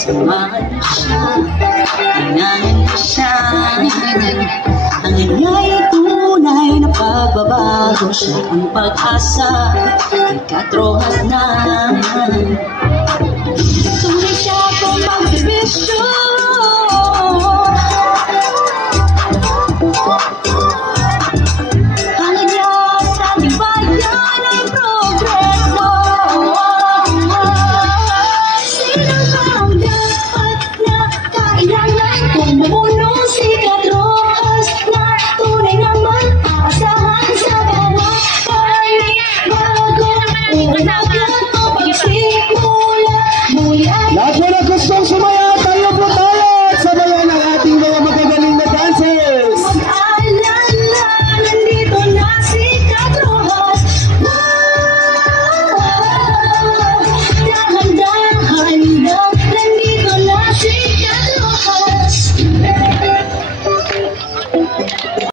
Samahan mo siya, tingnan mo siya. Ang kanya'y tunay na pagbabago, siya ang pag-asa, ikatrohas na.